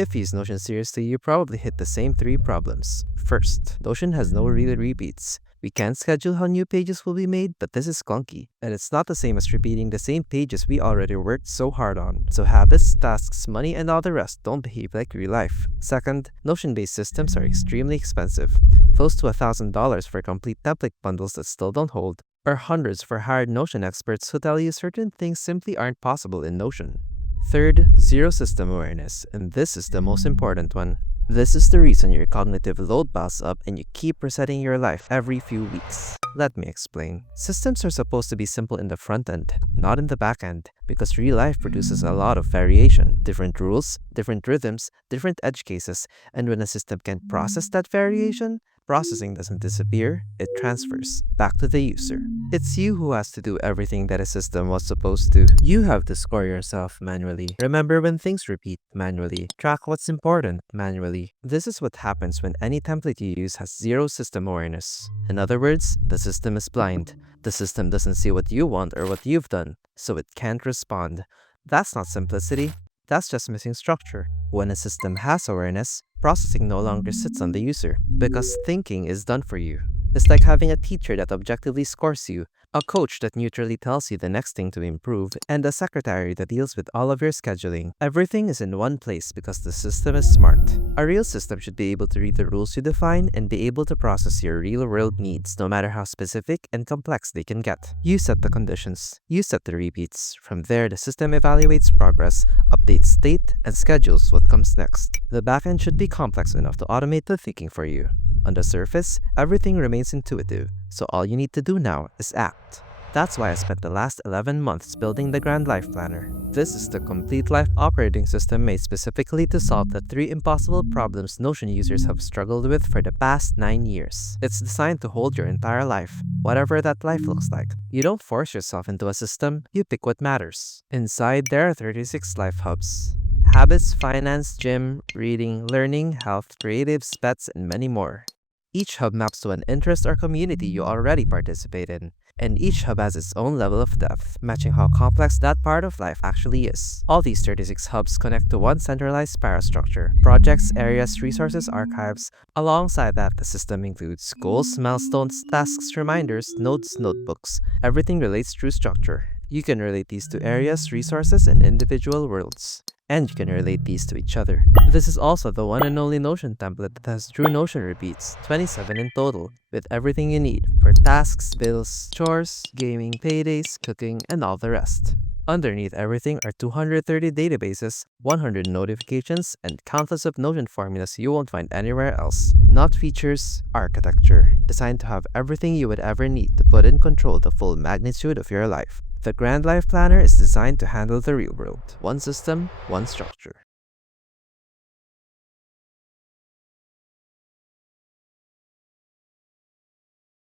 If you use Notion seriously, you probably hit the same 3 problems. First, Notion has no real repeats. We can schedule how new pages will be made, but this is clunky, and it's not the same as repeating the same pages we already worked so hard on. So habits, tasks, money, and all the rest don't behave like real life. Second, Notion-based systems are extremely expensive, close to $1,000 for complete template bundles that still don't hold, or hundreds for hired Notion experts who tell you certain things simply aren't possible in Notion. Third, zero system awareness, and this is the most important one. This is the reason your cognitive load piles up and you keep resetting your life every few weeks. Let me explain. Systems are supposed to be simple in the front end, not in the back end, because real life produces a lot of variation, different rules, different rhythms, different edge cases, and when a system can process that variation, processing doesn't disappear, it transfers back to the user. It's you who has to do everything that a system was supposed to. You have to score yourself manually. Remember when things repeat manually. Track what's important manually. This is what happens when any template you use has zero system awareness. In other words, the system is blind. The system doesn't see what you want or what you've done, so it can't respond. That's not simplicity. That's just missing structure. When a system has awareness, processing no longer sits on the user, because thinking is done for you. It's like having a teacher that objectively scores you, a coach that neutrally tells you the next thing to improve, and a secretary that deals with all of your scheduling. Everything is in one place because the system is smart. A real system should be able to read the rules you define and be able to process your real-world needs, no matter how specific and complex they can get. You set the conditions. You set the repeats. From there, the system evaluates progress, updates state, and schedules what comes next. The backend should be complex enough to automate the thinking for you. On the surface, everything remains intuitive, so all you need to do now is act. That's why I spent the last 11 months building the Grand Life Planner. This is the complete life operating system made specifically to solve the 3 impossible problems Notion users have struggled with for the past 9 years. It's designed to hold your entire life, whatever that life looks like. You don't force yourself into a system, you pick what matters. Inside, there are 36 life hubs. Habits, finance, gym, reading, learning, health, creatives, pets, and many more. Each hub maps to an interest or community you already participate in, and each hub has its own level of depth, matching how complex that part of life actually is. All these 36 hubs connect to one centralized parastructure: projects, areas, resources, archives. Alongside that, the system includes goals, milestones, tasks, reminders, notes, notebooks. Everything relates through structure. You can relate these to areas, resources, and individual worlds. And you can relate these to each other. This is also the one and only Notion template that has true Notion repeats, 27 in total, with everything you need for tasks, bills, chores, gaming, paydays, cooking, and all the rest. Underneath everything are 230 databases, 100 notifications, and countless of Notion formulas you won't find anywhere else. Not features, architecture, designed to have everything you would ever need to put in control the full magnitude of your life. The Grand Life Planner is designed to handle the real world. One system, one structure.